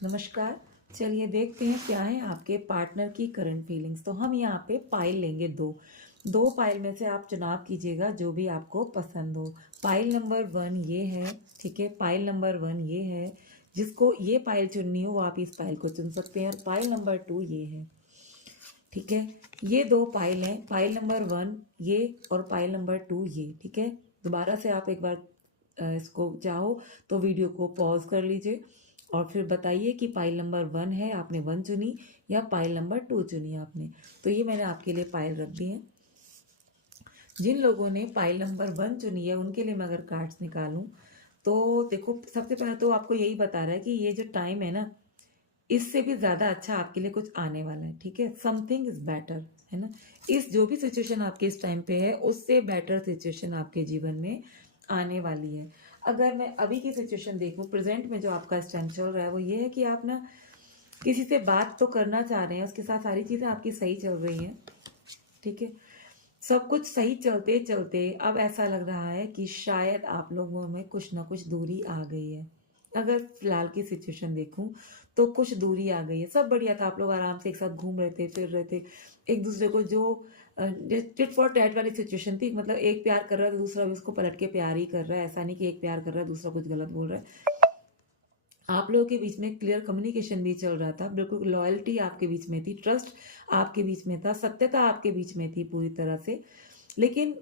नमस्कार। चलिए देखते हैं क्या है आपके पार्टनर की करंट फीलिंग्स। तो हम यहाँ पे पाइल लेंगे दो पाइल में से आप चुनाव कीजिएगा जो भी आपको पसंद हो। पाइल नंबर 1 ये है, ठीक है। पाइल नंबर 1 ये है, जिसको ये पाइल चुननी हो वो आप इस पाइल को चुन सकते हैं। और पाइल नंबर 2 ये है, ठीक है। ये दो पाइल हैं, पाइल नंबर 1 ये और पाइल नंबर 2 ये, ठीक है। दोबारा से आप एक बार इसको चाहो तो वीडियो को पॉज कर लीजिए और फिर बताइए कि पाइल नंबर 1 है, आपने 1 चुनी, या पाइल नंबर 2 चुनी आपने। तो ये मैंने आपके लिए पाइल रख दी है। जिन लोगों ने पाइल नंबर 1 चुनी है उनके लिए मैं अगर कार्ड्स निकालूं तो देखो, सबसे पहले तो आपको यही बता रहा है कि ये जो टाइम है ना, इससे भी ज्यादा अच्छा आपके लिए कुछ आने वाला है, ठीक है। समथिंग इज बेटर, है ना। इस जो भी सिचुएशन आपके इस टाइम पे है उससे बेटर सिचुएशन आपके जीवन में आने वाली है। अगर मैं अभी की सिचुएशन देखूं, प्रेजेंट में जो आपका इस टाइम चल रहा है वो ये है कि आप ना किसी से बात तो करना चाह रहे हैं, उसके साथ सारी चीजें आपकी सही चल रही हैं, ठीक है। सब कुछ सही चलते चलते अब ऐसा लग रहा है कि शायद आप लोगों में कुछ ना कुछ दूरी आ गई है। अगर फिलहाल की सिचुएशन देखूं तो कुछ दूरी आ गई है। सब बढ़िया था, आप लोग आराम से एक साथ घूम रहे थे, फिर रहे थे एक दूसरे को। जो टिट फॉर टैट वाली सिचुएशन थी, मतलब एक प्यार कर रहा है तो दूसरा भी उसको पलट के प्यार ही कर रहा है। ऐसा नहीं कि एक प्यार कर रहा है दूसरा कुछ गलत बोल रहा है। आप लोगों के बीच में क्लियर कम्युनिकेशन भी चल रहा था, बिल्कुल लॉयल्टी आपके बीच में थी, ट्रस्ट आपके बीच में था, सत्यता आपके बीच में थी पूरी तरह से। लेकिन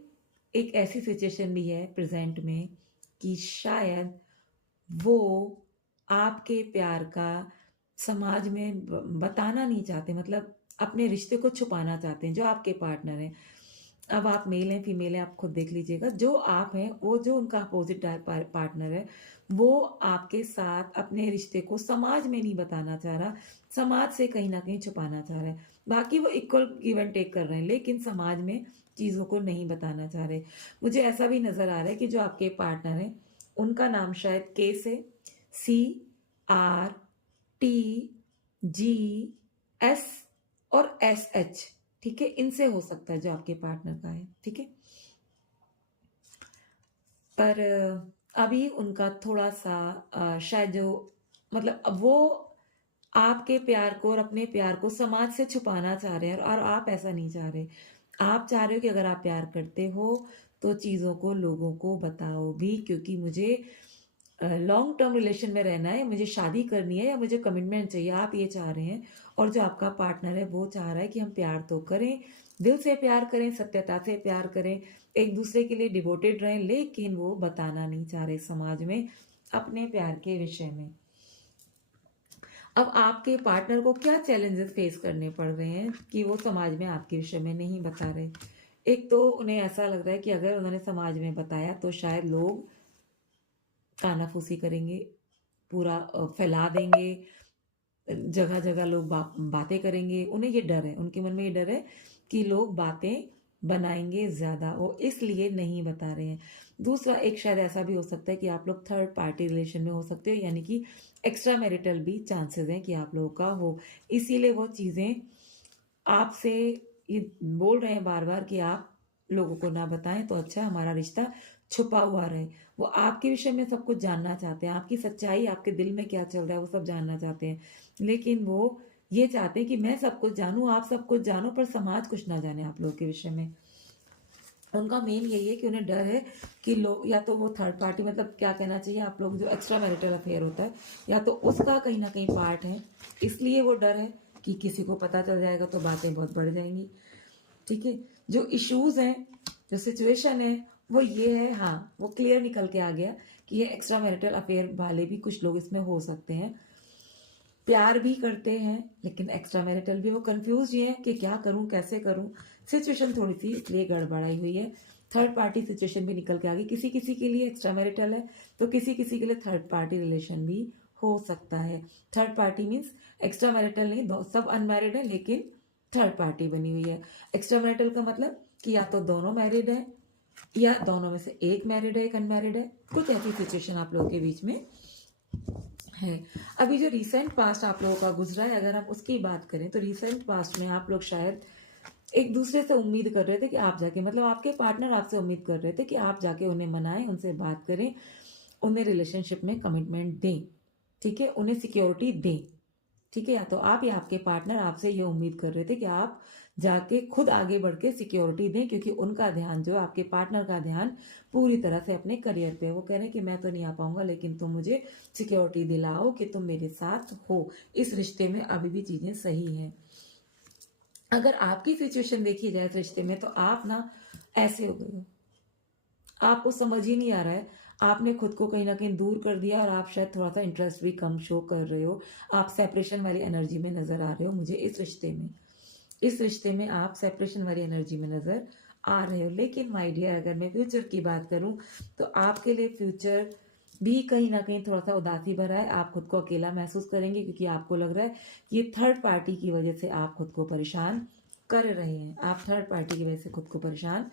एक ऐसी सिचुएशन भी है प्रेजेंट में कि शायद वो आपके प्यार का समाज में बताना नहीं चाहते, मतलब अपने रिश्ते को छुपाना चाहते हैं। जो आपके पार्टनर हैं, अब आप मेल हैं फीमेल हैं आप खुद देख लीजिएगा। जो आप हैं, वो जो उनका अपोजिट पार्टनर है, वो आपके साथ अपने रिश्ते को समाज में नहीं बताना चाह रहा, समाज से कहीं ना कहीं छुपाना चाह रहा है। बाकी वो इक्वल गिव एंड टेक कर रहे हैं, लेकिन समाज में चीजों को नहीं बताना चाह रहे। मुझे ऐसा भी नजर आ रहा है कि जो आपके पार्टनर हैं उनका नाम शायद के से CRTGS और SH, ठीक है, इनसे हो सकता है जो आपके पार्टनर का है, ठीक है। पर अभी उनका थोड़ा सा शायद जो, मतलब अब वो आपके प्यार को और अपने प्यार को समाज से छुपाना चाह रहे हैं, और आप ऐसा नहीं चाह रहे। आप चाह रहे हो कि अगर आप प्यार करते हो तो चीजों को लोगों को बताओ भी, क्योंकि मुझे लॉन्ग टर्म रिलेशन में रहना है, मुझे शादी करनी है या मुझे कमिटमेंट चाहिए, आप ये चाह रहे हैं। और जो आपका पार्टनर है वो चाह रहा है कि हम प्यार तो करें, दिल से प्यार करें, सत्यता से प्यार करें, एक दूसरे के लिए डिवोटेड रहें, लेकिन वो बताना नहीं चाह रहे समाज में अपने प्यार के विषय में। अब आपके पार्टनर को क्या चैलेंजेस फेस करने पड़ रहे हैं कि वो समाज में आपके विषय में नहीं बता रहे। एक तो उन्हें ऐसा लग रहा है कि अगर उन्होंने समाज में बताया तो शायद लोग कानाफूसी करेंगे, पूरा फैला देंगे, जगह जगह लोग बातें करेंगे। उन्हें ये डर है, उनके मन में ये डर है कि लोग बातें बनाएंगे ज्यादा, वो इसलिए नहीं बता रहे हैं। दूसरा, एक शायद ऐसा भी हो सकता है कि आप लोग थर्ड पार्टी रिलेशन में हो सकते हो, यानी कि एक्स्ट्रा मैरिटल भी चांसेस हैं कि आप लोगों का हो। इसीलिए वो चीजें आपसे ये बोल रहे हैं बार बार कि आप लोगों को ना बताएं तो अच्छा, हमारा रिश्ता छुपा हुआ रहे। वो आपके विषय में सब कुछ जानना चाहते हैं, आपकी सच्चाई, आपके दिल में क्या चल रहा है वो सब जानना चाहते हैं। लेकिन वो ये चाहते हैं कि मैं सब कुछ जानूं, आप सब कुछ जानो, पर समाज कुछ ना जाने आप लोगों के विषय में। उनका मेन यही है कि उन्हें डर है कि लोग, या तो वो थर्ड पार्टी, मतलब क्या कहना चाहिए आप लोग, जो एक्स्ट्रा मैरिटल अफेयर होता है, या तो उसका कहीं ना कहीं पार्ट है। इसलिए वो डर है कि किसी को पता चल जाएगा तो बातें बहुत बढ़ जाएंगी, ठीक है। जो इश्यूज हैं, जो सिचुएशन है वो ये है, हाँ वो क्लियर निकल के आ गया कि ये एक्स्ट्रा मैरिटल अफेयर वाले भी कुछ लोग इसमें हो सकते हैं। प्यार भी करते हैं लेकिन एक्स्ट्रा मैरिटल भी, वो कंफ्यूज ही है कि क्या करूं कैसे करूं। सिचुएशन थोड़ी सी इसलिए गड़बड़ाई हुई है। थर्ड पार्टी सिचुएशन भी निकल के आ गई। किसी किसी के लिए एक्स्ट्रा मैरिटल है तो किसी किसी के लिए थर्ड पार्टी रिलेशन भी हो सकता है। Third party means extra marital नहीं, सब अनमैरिड है लेकिन थर्ड पार्टी बनी हुई है। एक्स्ट्रा मैरिटल का मतलब कि या तो दोनों मैरिड है या दोनों में से एक मैरिड है एक अनमैरिड है। कुछ ऐसी सिचुएशन आप लोगों के बीच में है। अभी जो रिसेंट पास्ट आप लोगों का गुजरा है, अगर हम उसकी बात करें तो रिसेंट पास्ट में आप लोग शायद एक दूसरे से उम्मीद कर रहे थे कि आप जाके, मतलब आपके पार्टनर आपसे उम्मीद कर रहे थे कि आप जाके उन्हें मनाएं, उनसे बात करें, उन्हें रिलेशनशिप में कमिटमेंट दें। ठीक है, उन्हें सिक्योरिटी दें। ठीक है, या तो आप या आपके पार्टनर आपसे ये उम्मीद कर रहे थे कि आप जाके खुद आगे बढ़ के सिक्योरिटी दें, क्योंकि उनका ध्यान जो है, आपके पार्टनर का ध्यान पूरी तरह से अपने करियर पे है। वो कह रहे हैं कि मैं तो नहीं आ पाऊंगा, लेकिन तुम मुझे सिक्योरिटी दिलाओ कि तुम मेरे साथ हो। इस रिश्ते में अभी भी चीजें सही हैं। अगर आपकी सिचुएशन देखी जाए इस रिश्ते में, तो आप ना ऐसे हो गए हो, आपको समझ ही नहीं आ रहा है, आपने खुद को कहीं ना कहीं दूर कर दिया, और आप शायद थोड़ा सा इंटरेस्ट भी कम शो कर रहे हो। आप सेपरेशन वाली एनर्जी में नजर आ रहे हो मुझे इस रिश्ते में आप सेपरेशन वाली एनर्जी में नजर आ रहे हो। लेकिन माय डियर, अगर मैं फ्यूचर की बात करूं, तो आपके लिए फ्यूचर भी कहीं ना कहीं थोड़ा सा उदासी भरा है। आप खुद को अकेला महसूस करेंगे, क्योंकि आपको लग रहा है कि ये थर्ड पार्टी की वजह से आप खुद को परेशान कर रहे हैं। आप थर्ड पार्टी की वजह से खुद को परेशान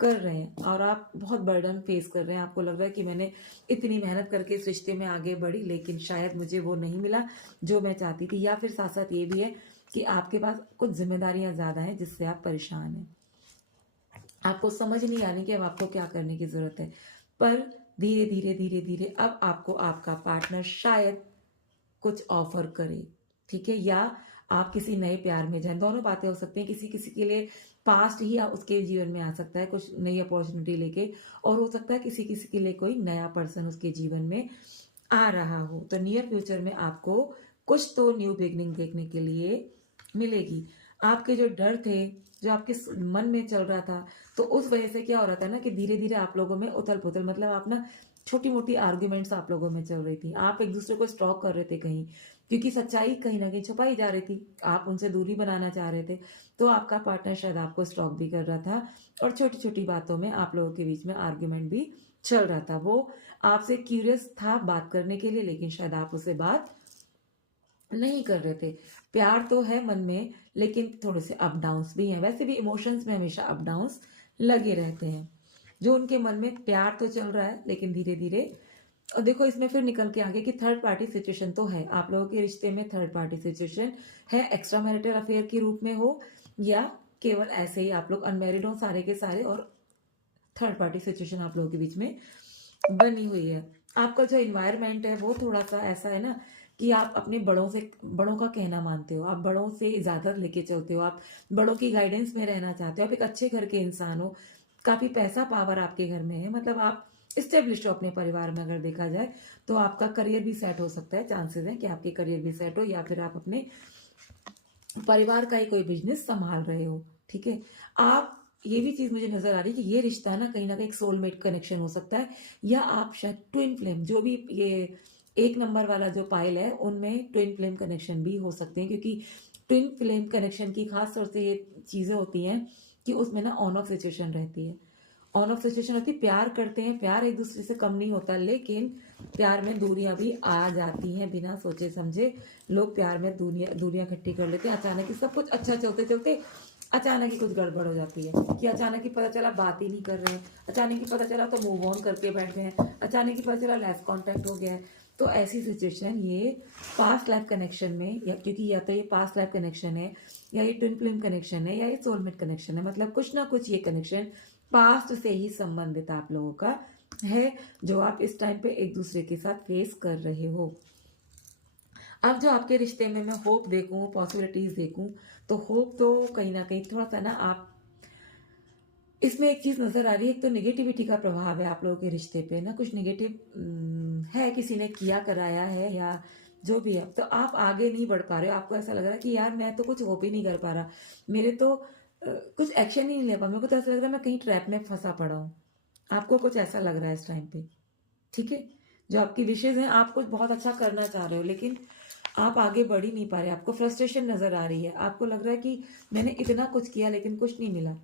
कर रहे हैं, और आप बहुत बर्डन फेस कर रहे हैं। आपको लग रहा है कि मैंने इतनी मेहनत करके इस रिश्ते में आगे बढ़ी, लेकिन शायद मुझे वो नहीं मिला जो मैं चाहती थी। या फिर साथ साथ ये भी है कि आपके पास कुछ जिम्मेदारियां ज्यादा हैं, जिससे आप परेशान हैं। आपको समझ नहीं आ रही कि अब आपको क्या करने की जरूरत है। पर धीरे धीरे धीरे धीरे अब आपको आपका पार्टनर शायद कुछ ऑफर करे। ठीक है, या आप किसी नए प्यार में जाएं। दोनों बातें हो सकती हैं। किसी किसी के लिए पास्ट ही उसके जीवन में आ सकता है कुछ नई अपॉर्चुनिटी लेके, और हो सकता है किसी किसी के लिए कोई नया पर्सन उसके जीवन में आ रहा हो। तो नियर फ्यूचर में आपको कुछ तो न्यू बिगनिंग देखने के लिए मिलेगी। आपके जो डर थे, जो आपके मन में चल रहा था, तो उस वजह से क्या हो रहा था ना, कि धीरे धीरे आप लोगों में उथल पुथल, मतलब आप ना छोटी मोटी आर्ग्यूमेंट्स आप लोगों में चल रही थी। आप एक दूसरे को स्टॉक कर रहे थे कहीं, क्योंकि सच्चाई कहीं ना कहीं छुपाई जा रही थी। आप उनसे दूरी बनाना चाह रहे थे, तो आपका पार्टनर शायद आपको स्टॉक भी कर रहा था, और छोटी छोटी बातों में आप लोगों के बीच में आर्ग्यूमेंट भी चल रहा था। वो आपसे क्यूरियस था बात करने के लिए, लेकिन शायद आप उससे बात नहीं कर रहे थे। प्यार तो है मन में, लेकिन थोड़े से अप डाउन्स भी हैं। वैसे भी इमोशंस में हमेशा अप डाउन्स लगे रहते हैं। जो उनके मन में प्यार तो चल रहा है, लेकिन धीरे धीरे, और देखो इसमें फिर निकल के आगे कि थर्ड पार्टी सिचुएशन तो है। आप लोगों के रिश्ते में थर्ड पार्टी सिचुएशन है, एक्स्ट्रा मैरिटल अफेयर के रूप में हो, या केवल ऐसे ही आप लोग अनमेरिड हो सारे के सारे, और थर्ड पार्टी सिचुएशन आप लोगों के बीच में बनी हुई है। आपका जो इन्वायरमेंट है वो थोड़ा सा ऐसा है ना, कि आप अपने बड़ों का कहना मानते हो, आप बड़ों से इजाजत लेके चलते हो, आप बड़ों की गाइडेंस में रहना चाहते हो, आप एक अच्छे घर के इंसान हो, काफी पैसा पावर आपके घर में है, मतलब आप स्टेब्लिश हो अपने परिवार में। अगर देखा जाए तो आपका करियर भी सेट हो सकता है, चांसेस है कि आपके करियर भी सेट हो, या फिर आप अपने परिवार का ही कोई बिजनेस संभाल रहे हो। ठीक है, आप, ये भी चीज मुझे नजर आ रही है कि ये रिश्ता ना कहीं एक सोलमेट कनेक्शन हो सकता है, या आप शायद ट्विन फ्लेम, जो भी ये एक नंबर वाला जो पाइल है, उनमें ट्विन फ्लेम कनेक्शन भी हो सकते हैं। क्योंकि ट्विन फ्लेम कनेक्शन की खास तौर से ये चीजें होती हैं कि उसमें ना ऑन ऑफ सिचुएशन रहती है। ऑन ऑफ सिचुएशन होती है, प्यार करते हैं, प्यार एक दूसरे से कम नहीं होता, लेकिन प्यार में दूरियां भी आ जाती हैं बिना सोचे समझे। लोग प्यार में दूरियां इकट्ठी कर लेते हैं। अचानक ही सब कुछ अच्छा चलते चलते अचानक ही कुछ गड़बड़ हो जाती है, कि अचानक ही पता चला बात ही नहीं कर रहे हैं, अचानक ही पता चला तो मूव ऑन करके बैठ गए हैं, अचानक ही पता चला लेस कॉन्टैक्ट हो गया है। तो ऐसी सिचुएशन ये पास्ट लाइफ कनेक्शन में, या क्योंकि या तो ये पास्ट लाइफ कनेक्शन है, या ये ट्विन फ्लेम कनेक्शन है, या ये सोलमेट कनेक्शन है, मतलब कुछ ना कुछ ये कनेक्शन पास्ट से ही संबंधित आप लोगों का है, जो आप इस टाइम पे एक दूसरे के साथ फेस कर रहे हो। अब जो आपके रिश्ते में मैं होप देखूं, पॉसिबिलिटीज देखूं, तो होप तो कहीं ना कहीं थोड़ा सा ना, आप इसमें एक चीज नजर आ रही है। एक तो नेगेटिविटी का प्रभाव है आप लोगों के रिश्ते पे ना, कुछ नेगेटिव है, किसी ने किया कराया है, या जो भी है। तो आप आगे नहीं बढ़ पा रहे हो, आपको ऐसा लग रहा है कि यार मैं तो कुछ होप ही नहीं कर पा रहा, मेरे तो कुछ एक्शन ही नहीं ले पा, मेरे को तो ऐसा लग रहा है मैं कहीं ट्रैप में फंसा पड़ा हूँ। आपको कुछ ऐसा लग रहा है इस टाइम पे। ठीक है, जो आपकी विशेष हैं, आप कुछ बहुत अच्छा करना चाह रहे हो, लेकिन आप आगे बढ़ ही नहीं पा रहे। आपको फ्रस्ट्रेशन नजर आ रही है, आपको लग रहा है कि मैंने इतना कुछ किया लेकिन कुछ नहीं मिला।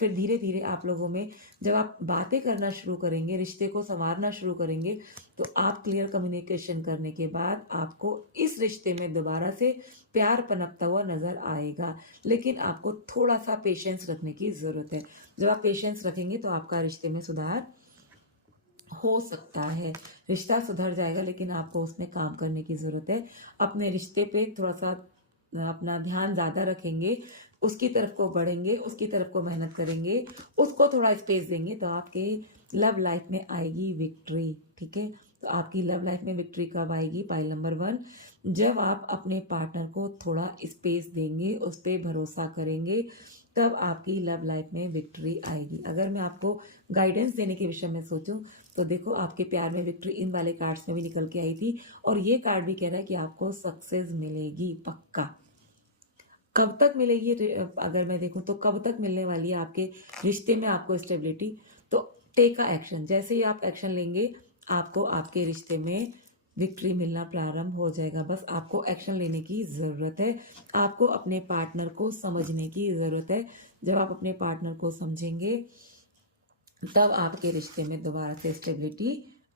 फिर धीरे धीरे आप लोगों में जब आप बातें करना शुरू करेंगे, रिश्ते को संवारना शुरू करेंगे, तो आप क्लियर कम्युनिकेशन करने के बाद आपको इस रिश्ते में दोबारा से प्यार पनपता हुआ नजर आएगा। लेकिन आपको थोड़ा सा पेशेंस रखने की जरूरत है। जब आप पेशेंस रखेंगे तो आपका रिश्ते में सुधार हो सकता है, रिश्ता सुधर जाएगा, लेकिन आपको उसमें काम करने की जरूरत है। अपने रिश्ते पे थोड़ा सा अपना ध्यान ज्यादा रखेंगे, उसकी तरफ को बढ़ेंगे, उसकी तरफ को मेहनत करेंगे, उसको थोड़ा स्पेस देंगे, तो आपके लव लाइफ में आएगी विक्ट्री। ठीक है, तो आपकी लव लाइफ में विक्ट्री कब आएगी? पाइल नंबर 1, जब आप अपने पार्टनर को थोड़ा स्पेस देंगे, उस पर भरोसा करेंगे, तब आपकी लव लाइफ में विक्ट्री आएगी। अगर मैं आपको गाइडेंस देने के विषय में सोचूं तो देखो, आपके प्यार में विक्ट्री इन वाले कार्ड्स में भी निकल के आई थी, और ये कार्ड भी कह रहा है कि आपको सक्सेस मिलेगी पक्का। कब तक मिलेगी? अगर मैं देखूं तो कब तक मिलने वाली है आपके रिश्ते में आपको स्टेबिलिटी? तो टेक अ एक्शन, जैसे ही आप एक्शन लेंगे आपको आपके रिश्ते में विक्ट्री मिलना प्रारंभ हो जाएगा। बस आपको एक्शन लेने की ज़रूरत है, आपको अपने पार्टनर को समझने की ज़रूरत है। जब आप अपने पार्टनर को समझेंगे तब आपके रिश्ते में दोबारा से स्टेबिलिटी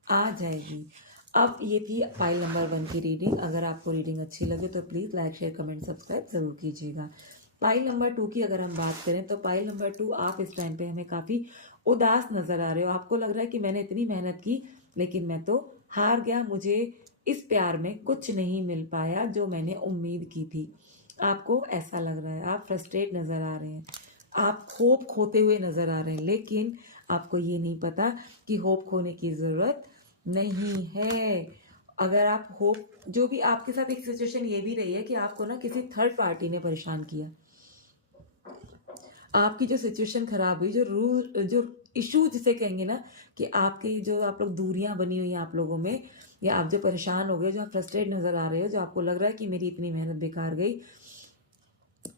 आ जाएगी। अब ये थी पाइल नंबर 1 की रीडिंग। अगर आपको रीडिंग अच्छी लगे तो please like, share, comment, subscribe ज़रूर कीजिएगा। पाइल नंबर 2 की अगर हम बात करें तो पाइल नंबर 2, आप इस टाइम पे हमें काफ़ी उदास नज़र आ रहे हो। आपको लग रहा है कि मैंने इतनी मेहनत की लेकिन मैं तो हार गया, मुझे इस प्यार में कुछ नहीं मिल पाया जो मैंने उम्मीद की थी। आपको ऐसा लग रहा है, आप फ्रस्ट्रेट नज़र आ रहे हैं, आप होप खोते हुए नज़र आ रहे हैं, लेकिन आपको ये नहीं पता कि होप खोने की ज़रूरत नहीं है। अगर आप होप, जो भी आपके साथ एक सिचुएशन ये भी रही है कि आपको ना किसी थर्ड पार्टी ने परेशान किया, आपकी जो सिचुएशन खराब हुई, जो इशू जिसे कहेंगे ना, कि आपकी जो आप लोग दूरियां बनी हुई हैं आप लोगों में, या आप जो परेशान हो गए, जो आप फ्रस्ट्रेट नज़र आ रहे हो, जो आपको लग रहा है कि मेरी इतनी मेहनत बेकार गई,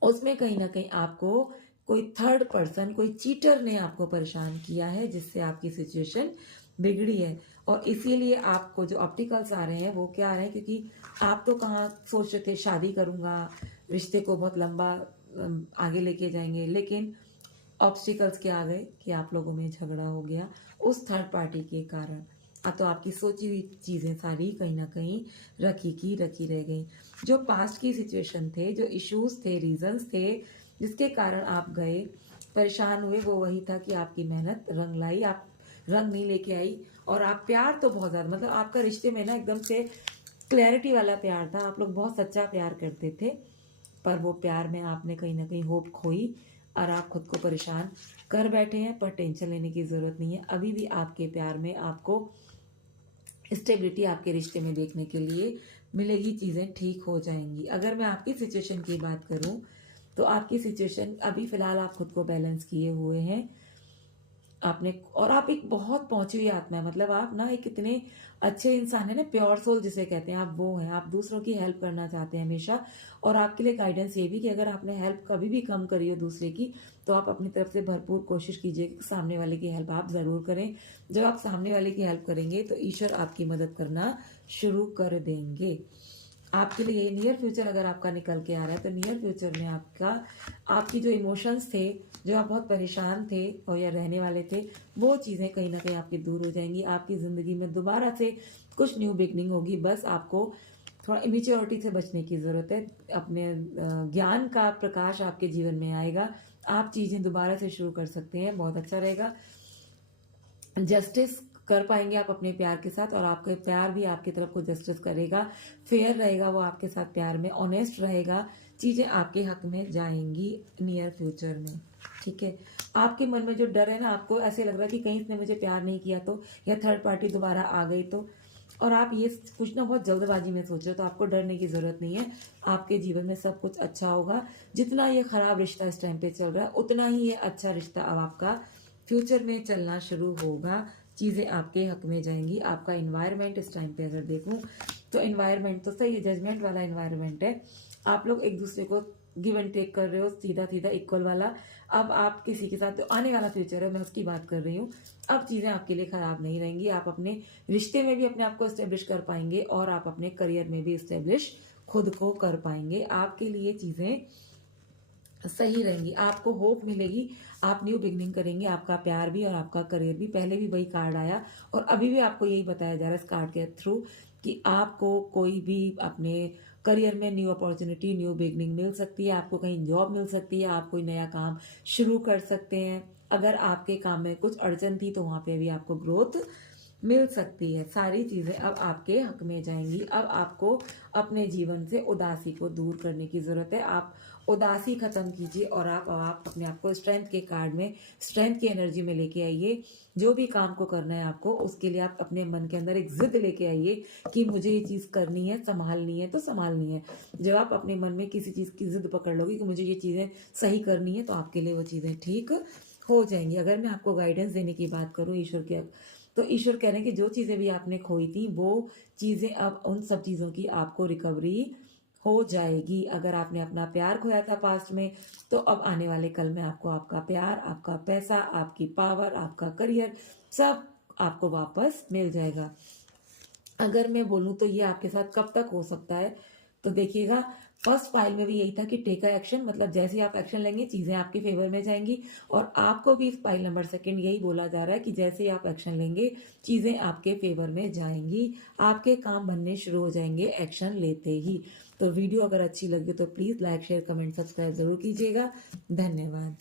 उसमें कहीं ना कहीं आपको कोई थर्ड पर्सन, कोई चीटर ने आपको परेशान किया है, जिससे आपकी सिचुएशन बिगड़ी है। और इसीलिए आपको जो ऑप्टिकल्स आ रहे हैं वो क्या आ रहे हैं, क्योंकि आप तो कहाँ सोच रहे थे शादी करूँगा, रिश्ते को बहुत लंबा आगे लेके जाएंगे, लेकिन ऑब्स्टिकल्स क्या आ गए कि आप लोगों में झगड़ा हो गया उस थर्ड पार्टी के कारण। अब तो आपकी सोची हुई चीज़ें सारी कहीं ना कहीं रखी की रखी रह गई। जो पास्ट की सिचुएशन थे, जो इश्यूज थे, रीजंस थे जिसके कारण आप गए, परेशान हुए, वो वही था कि आपकी मेहनत रंग लाई, आप रंग नहीं लेके आई। और आप प्यार तो बहुत ज़्यादा, मतलब आपका रिश्ते में ना एकदम से क्लैरिटी वाला प्यार था, आप लोग बहुत सच्चा प्यार करते थे, पर वो प्यार में आपने कहीं ना कहीं होप खोई और आप खुद को परेशान कर बैठे हैं। पर टेंशन लेने की ज़रूरत नहीं है, अभी भी आपके प्यार में आपको स्टेबिलिटी आपके रिश्ते में देखने के लिए मिलेगी, चीज़ें ठीक हो जाएंगी। अगर मैं आपकी सिचुएशन की बात करूं तो आपकी सिचुएशन अभी फ़िलहाल आप खुद को बैलेंस किए हुए हैं आपने, और आप एक बहुत पहुंची हुई आत्मा है, मतलब आप ना एक इतने अच्छे इंसान है ना, प्योर सोल जिसे कहते हैं, आप वो हैं। आप दूसरों की हेल्प करना चाहते हैं हमेशा, और आपके लिए गाइडेंस ये भी कि अगर आपने हेल्प कभी भी कम करी हो दूसरे की, तो आप अपनी तरफ से भरपूर कोशिश कीजिए कि सामने वाले की हेल्प आप ज़रूर करें। जब आप सामने वाले की हेल्प करेंगे तो ईश्वर आपकी मदद करना शुरू कर देंगे। आपके लिए नियर फ्यूचर अगर आपका निकल के आ रहा है तो नियर फ्यूचर में आपकी जो इमोशंस थे, जो आप बहुत परेशान थे और या रहने वाले थे, वो चीज़ें कहीं ना कहीं आपकी दूर हो जाएंगी। आपकी ज़िंदगी में दोबारा से कुछ न्यू बिगनिंग होगी। बस आपको थोड़ा इमेच्योरिटी से बचने की ज़रूरत है। अपने ज्ञान का प्रकाश आपके जीवन में आएगा, आप चीज़ें दोबारा से शुरू कर सकते हैं, बहुत अच्छा रहेगा। जस्टिस कर पाएंगे आप अपने प्यार के साथ, और आपका प्यार भी आपकी तरफ को जस्टिस करेगा, फेयर रहेगा वो आपके साथ प्यार में, ऑनेस्ट रहेगा, चीज़ें आपके हक में जाएंगी नियर फ्यूचर में। ठीक है, आपके मन में जो डर है ना, आपको ऐसे लग रहा है कि कहीं इसने मुझे प्यार नहीं किया तो, या थर्ड पार्टी दोबारा आ गई तो, और आप ये कुछ ना बहुत जल्दबाजी में सोच रहे हो, तो आपको डरने की ज़रूरत नहीं है। आपके जीवन में सब कुछ अच्छा होगा। जितना ये ख़राब रिश्ता इस टाइम पे चल रहा है, उतना ही ये अच्छा रिश्ता अब आपका फ्यूचर में चलना शुरू होगा, चीज़ें आपके हक में जाएंगी। आपका इन्वायरमेंट इस टाइम पे अगर देखूं तो इन्वायरमेंट तो सही है, जजमेंट वाला इन्वायरमेंट है। आप लोग एक दूसरे को गिव एंड टेक कर रहे हो, सीधा सीधा इक्वल वाला। अब आप किसी के साथ, तो आने वाला फ्यूचर है, मैं उसकी बात कर रही हूँ। अब चीज़ें आपके लिए ख़राब नहीं रहेंगी, आप अपने रिश्ते में भी अपने आप को इस्टेब्लिश कर पाएंगे, और आप अपने करियर में भी इस्टेब्लिश खुद को कर पाएंगे। आपके लिए चीज़ें सही रहेंगी, आपको होप मिलेगी, आप न्यू बिगनिंग करेंगे। आपका प्यार भी और आपका करियर भी, पहले भी वही कार्ड आया और अभी भी आपको यही बताया जा रहा है इस कार्ड के थ्रू कि आपको कोई भी अपने करियर में न्यू अपॉर्चुनिटी, न्यू बिगनिंग मिल सकती है, आपको कहीं जॉब मिल सकती है, आप कोई नया काम शुरू कर सकते हैं। अगर आपके काम में कुछ अड़चन थी तो वहाँ पे भी आपको ग्रोथ मिल सकती है। सारी चीजें अब आपके हक में जाएंगी। अब आपको अपने जीवन से उदासी को दूर करने की जरूरत है। आप उदासी खत्म कीजिए और आप अपने आप को स्ट्रेंथ के कार्ड में, स्ट्रेंथ की एनर्जी में लेके आइए। जो भी काम को करना है आपको, उसके लिए आप अपने मन के अंदर एक जिद लेके आइए कि मुझे ये चीज करनी है, संभालनी है तो संभालनी है। जब आप अपने मन में किसी चीज की जिद पकड़ लोगे कि मुझे ये चीजें सही करनी है, तो आपके लिए वो चीजें ठीक हो जाएंगी। अगर मैं आपको गाइडेंस देने की बात करूं ईश्वर के, तो ईश्वर कह रहे हैं कि जो चीजें भी आपने खोई थी, वो चीजें अब उन सब चीजों की आपको रिकवरी हो जाएगी। अगर आपने अपना प्यार खोया था पास्ट में, तो अब आने वाले कल में आपको आपका प्यार, आपका पैसा, आपकी पावर, आपका करियर, सब आपको वापस मिल जाएगा। अगर मैं बोलूं तो ये आपके साथ कब तक हो सकता है, तो देखिएगा, फर्स्ट फाइल में भी यही था कि टेक एक्शन, मतलब जैसे ही आप एक्शन लेंगे चीजें आपके फेवर में जाएंगी। और आपको भी फाइल नंबर सेकंड यही बोला जा रहा है कि जैसे ही आप एक्शन लेंगे चीजें आपके फेवर में जाएंगी, आपके काम बनने शुरू हो जाएंगे एक्शन लेते ही। तो वीडियो अगर अच्छी लगी तो please like, share, comment, subscribe जरूर कीजिएगा। धन्यवाद।